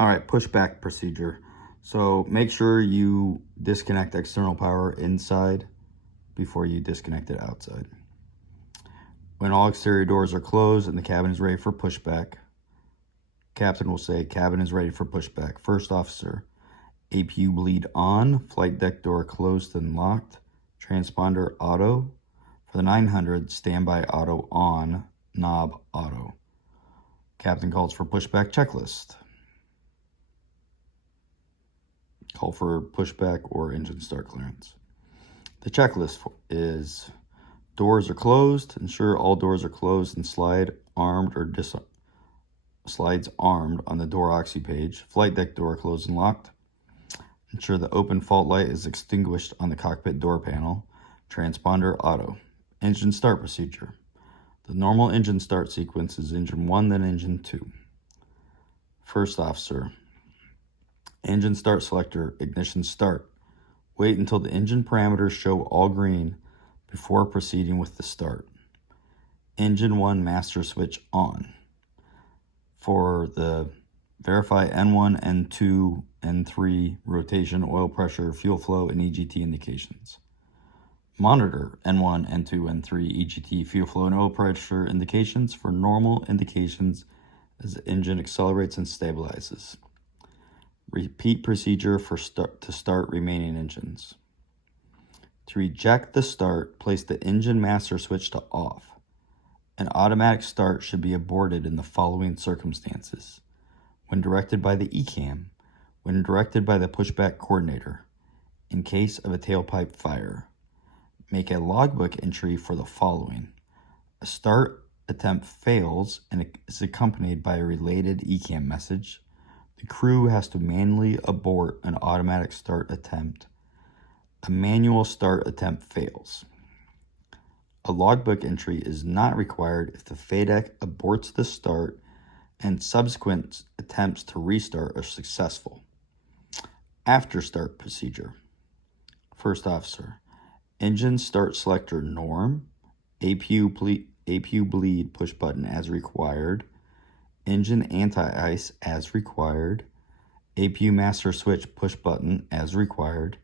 All right, pushback procedure. So make sure you disconnect external power inside before you disconnect it outside. When all exterior doors are closed and the cabin is ready for pushback, captain will say, cabin is ready for pushback. First officer, APU bleed on, flight deck door closed and locked, transponder auto. For the 900, standby auto on, knob auto. Captain calls for pushback checklist. Call for pushback or engine start clearance. The checklist is: doors are closed. Ensure all doors are closed and slide armed or slides armed on the door oxy page. Flight deck door closed and locked. Ensure the open fault light is extinguished on the cockpit door panel. Transponder auto. Engine start procedure. The normal engine start sequence is engine 1, then engine 2. First officer, engine start selector, ignition start. Wait until the engine parameters show all green before proceeding with the start. Engine 1 master switch on. For the verify N1, N2, N3 rotation, oil pressure, fuel flow, and EGT indications. Monitor N1, N2, N3, EGT, fuel flow, and oil pressure indications for normal indications as the engine accelerates and stabilizes. Repeat procedure to start remaining engines. To reject the start, place the engine master switch to off. An automatic start should be aborted in the following circumstances: when directed by the ECAM, when directed by the pushback coordinator, in case of a tailpipe fire. Make a logbook entry for the following: a start attempt fails and is accompanied by a related ECAM message. The crew has to manually abort an automatic start attempt. A manual start attempt fails. A logbook entry is not required if the FADEC aborts the start and subsequent attempts to restart are successful. After start procedure. First officer, engine start selector norm, APU bleed push button as required, engine anti-ice as required, APU master switch push button as required,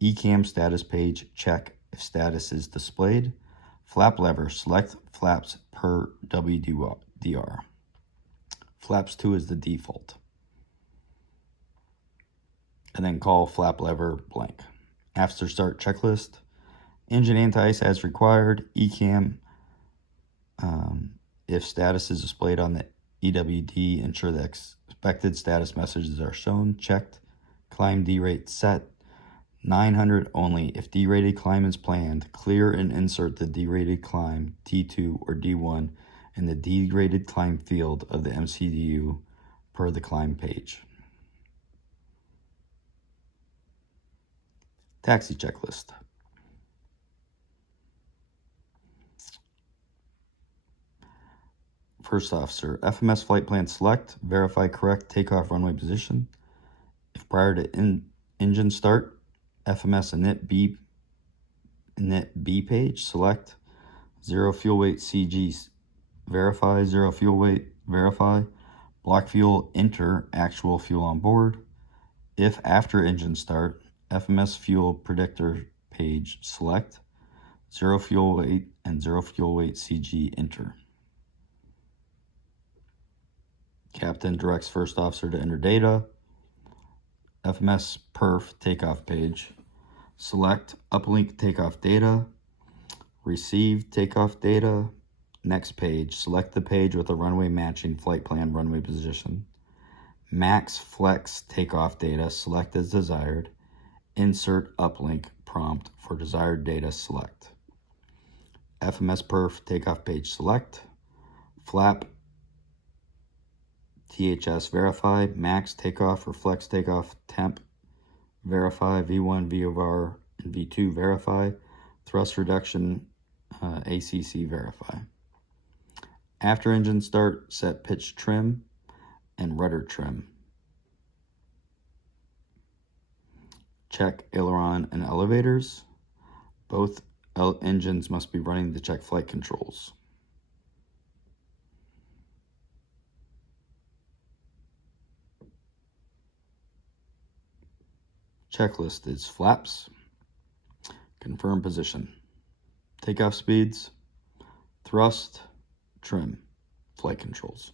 ECAM status page check if status is displayed, flap lever select flaps per WDR. Flaps 2 is the default. And then call flap lever blank. After start checklist, engine anti-ice as required, ECAM if status is displayed on the EWD, ensure the expected status messages are shown, checked, climb derate set, 900 only if derated climb is planned, clear and insert the derated climb T2 or D1 in the derated climb field of the MCDU per the climb page. Taxi checklist. First officer, FMS flight plan select, verify correct takeoff runway position. If prior to engine start, FMS init B page, select 0 fuel weight CG, verify 0 fuel weight, verify, block fuel, enter actual fuel on board. If after engine start, FMS fuel predictor page, select 0 fuel weight and 0 fuel weight CG, enter. Captain directs first officer to enter data. FMS perf takeoff page. Select uplink takeoff data. Receive takeoff data. Next page. Select the page with a runway matching flight plan runway position. Max flex takeoff data. Select as desired. Insert uplink prompt for desired data. Select. FMS perf takeoff page. Select. Flap THS verify, max takeoff or flex takeoff temp verify, V1, VOR, and V2 verify, thrust reduction ACC verify. After engine start, set pitch trim and rudder trim. Check aileron and elevators. Both engines must be running to check flight controls. Checklist is flaps, confirm position, takeoff speeds, thrust, trim, flight controls.